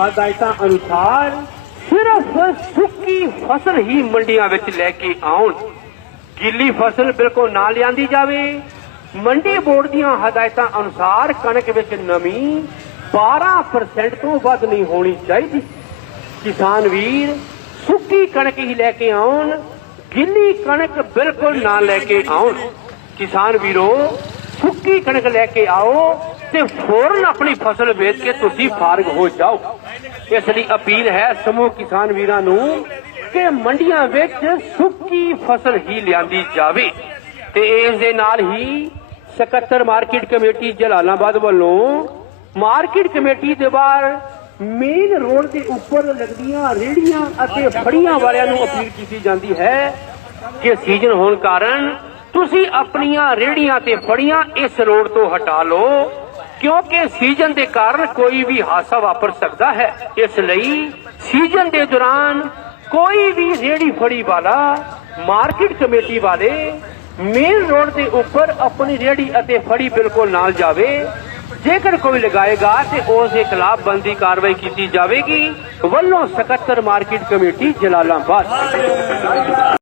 ਹਦਾਇਤਾਂ ਅਨੁਸਾਰ ਸਿਰਫ ਸੁੱਕੀ ਫਸਲ ਹੀ ਮੰਡੀਆਂ ਵਿੱਚ ਲੈ ਕੇ ਆਉਣ। ਗਿੱਲੀ ਫਸਲ ਬਿਲਕੁਲ ਨਾ ਲਿਆਂਦੀ ਜਾਵੇ। ਮੰਡੀ ਬੋਰਡ ਦੀਆਂ ਹਦਾਇਤਾਂ ਅਨੁਸਾਰ ਕਣਕ ਵਿੱਚ ਨਮੀ 12% ਤੋਂ ਵੱਧ ਨਹੀਂ ਹੋਣੀ ਚਾਹੀਦੀ। ਕਿਸਾਨ ਵੀਰ, ਸੁੱਕੀ ਕਣਕ ਹੀ ਲੈ ਕੇ ਆਉਣ, ਗਿੱਲੀ ਕਣਕ ਬਿਲਕੁਲ ਨਾ ਲੈ ਕੇ ਆਉਣ। ਕਿਸਾਨ ਵੀਰੋ, ਸੁੱਕੀ ਕਣਕ ਲੈ ਕੇ ਆਓ ਤੇ ਫੌਰਨ ਆਪਣੀ ਫਸਲ ਵੇਚ ਕੇ ਤੁਸੀਂ ਫਾਰਗ ਹੋ ਜਾਓ। ਇਸ ਲਈ ਅਪੀਲ ਹੈ ਸਮੂਹ ਕਿਸਾਨ ਵੀਰਾਂ ਨੂੰ ਕਿ ਮੰਡੀਆਂ ਵਿੱਚ ਸੁੱਕੀ ਫਸਲ ਹੀ ਲਿਆਂਦੀ ਜਾਵੇ ਤੇ ਇਸ ਦੇ ਨਾਲ ਹੀ ਸਕੱਤਰ ਮਾਰਕੀਟ ਕਮੇਟੀ ਜਲਾਲਾਬਾਦ ਵੱਲੋਂ ਮਾਰਕੀਟ ਕਮੇਟੀ ਦੇ ਬਾਹਰ ਮੇਨ ਰੋਡ ਦੇ ਉੱਪਰ ਲੱਗਦੀਆਂ ਰੇੜੀਆਂ ਅਤੇ ਫੜੀਆਂ ਵਾਲਿਆਂ ਨੂੰ ਅਪੀਲ ਕੀਤੀ ਜਾਂਦੀ ਹੈ ਕਿ ਸੀਜ਼ਨ ਹੋਣ ਕਾਰਨ ਤੁਸੀਂ ਆਪਣੀਆਂ ਰੇੜੀਆਂ ਤੇ ਫੜੀਆਂ ਇਸ ਰੋਡ ਤੋਂ ਹਟਾ ਲਓ। ਕਿਉਂਕਿ ਸੀਜ਼ਨ ਦੇ ਕਾਰਨ ਕੋਈ ਵੀ ਹਾਦਸਾ ਵਾਪਰ ਸਕਦਾ ਹੈ। ਇਸ ਲਈ ਸੀਜ਼ਨ ਦੇ ਦੌਰਾਨ ਕੋਈ ਵੀ ਰੇੜੀ ਫੜੀ ਵਾਲਾ, ਮਾਰਕੀਟ ਕਮੇਟੀ ਵਾਲੇ ਮੇਨ ਰੋਡ ਦੇ ਉੱਪਰ ਆਪਣੀ ਰੇੜੀ ਅਤੇ ਫੜੀ ਬਿਲਕੁਲ ਨਾਲ ਜਾਵੇ। ਜੇਕਰ ਕੋਈ ਲਗਾਏਗਾ ਤੇ ਉਸ ਦੇ ਖਿਲਾਫ ਬੰਦੀ ਕਾਰਵਾਈ ਕੀਤੀ ਜਾਵੇਗੀ। ਵੱਲੋਂ ਸਕੱਤਰ ਮਾਰਕੀਟ ਕਮੇਟੀ ਜਲਾਲਾਬਾਦ।